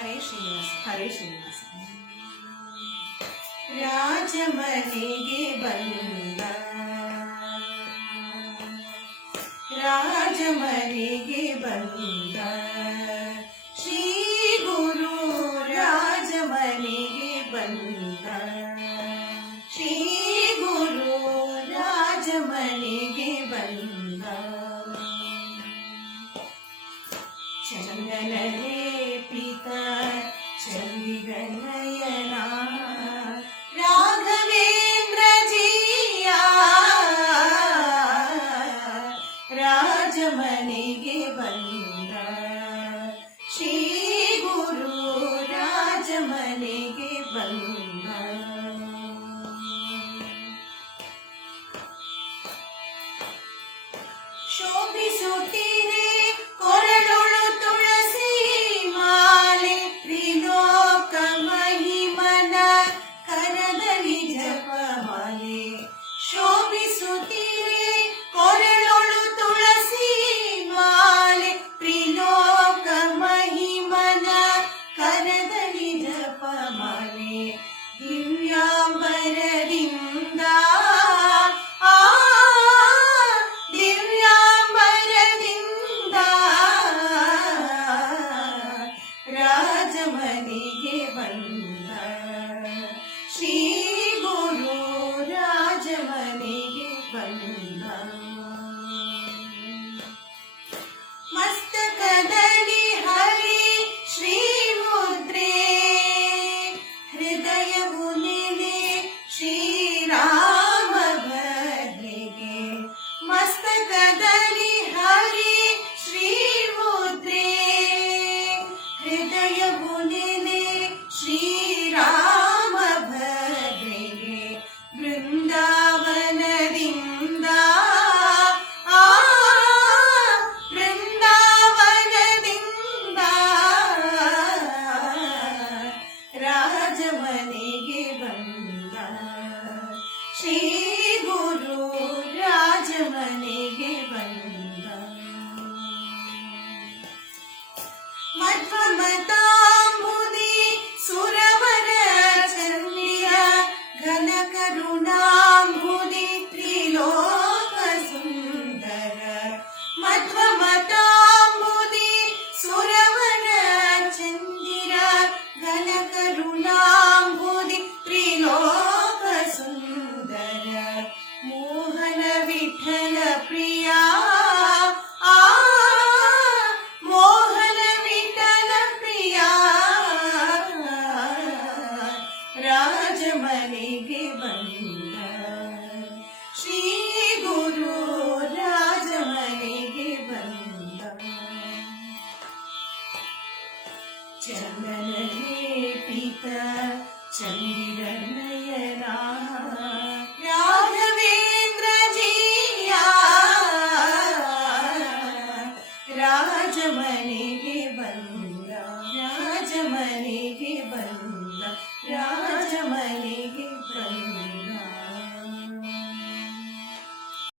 ಹರೇ ಶ್ರೀನಿವಾಸ ಹರೇ ಶ್ರೀನಿವಾಸ. ರಾಜಮನೆಗೆ ಬಂದ ರಾಜಮನೆಗೆ ಬಂದ ಶ್ರೀ ಗುರು ರಾಜಮನೆಗೆ ಬಂದ ಶ್ರೀ ಗುರು ರಾಜಮನೆಗೆ ಬಂದ ಚಂದನ ಲೇಪಿತ ಚಂದಿರನಯನ ರಾಘವೇಂದ್ರ ಜಿಯ ರಾಜಮನೆಗೆ ಬಂದ ಶ್ರೀ ಗುರು ರಾಜಮನೆಗೆ ಬಂದ ಶೋಭಿಸುತ್ತೀರೆ ಕೊರಳೊಳು ತುಳಸಿ ಮಾಲೆ ತ್ರಿಲೋಕ ಮಹಿಮನ ಕರದಲ್ಲಿ ಜಪಮಾಲೆ ಶೋಭಿಸುತ್ತೀರೆ ಕೊರಳೊಳು ತುಳಸಿ ಮಾಲೆ ತ್ರಿಲೋಕ ಮಹಿಮನ ಕರದಲ್ಲಿ ಜಪಮಾಲೆ ದಿವ್ಯಾಂಬರದಿಂದ ರಾಜಮನೆಗೆ ಬಂದ ಶ್ರೀ ಗುರು ರಾಜಮನೆಗೆ ಬಂದ ಮಸ್ತಕದಲ್ಲಿ ಹರಿ ಶ್ರೀ ಮುದ್ರೆ ಹೃದಯವು ನೆನೆ ಶ್ರೀರಾಮ ಭದ್ರೆಗೆ ಮಸ್ತಕದಲ್ಲಿ ಹರಿ ಶ್ರೀ ಮುದ್ರೆ ಹೃದಯವು ನೆನೆ ಶ್ರೀರಾಮ ಭದ್ರೆಗೆ ಬೃಂದಾವನದಿಂದ ಬೃಂದಾವನದಿಂದ ರಾಜಮನೆಗೆ ಬಂದ ಶ್ರೀ ಗುರು ರಾಜಮನೆಗೆ ಬಂದ ಮಧ್ವಮತಾಂಬುದಿ ಸುರವರ ಚಂದ್ರಿಯ ಘನ ಕರುಣಾಂಬುದಿ ತ್ರಿಲೋಕ ಸುಂದರ ಮಧ್ವಮತಾಂಬುದಿ ಸುರವರ ಚಂದಿರ ಘನ ಕರುಣಾಂಬುದಿ ತ್ರಿಲೋಕ ಸುಂದರ ಮೋಹನ ವಿಠಲ ಪ್ರಿಯ ರಾಜಮನೆಗೆ ಬಂದ ಶ್ರೀ ಗುರು ರಾಜಮನೆಗೆ ಬಂದ ಚಂದನ ಲೇಪಿತ ಚಂದಿರನಯನ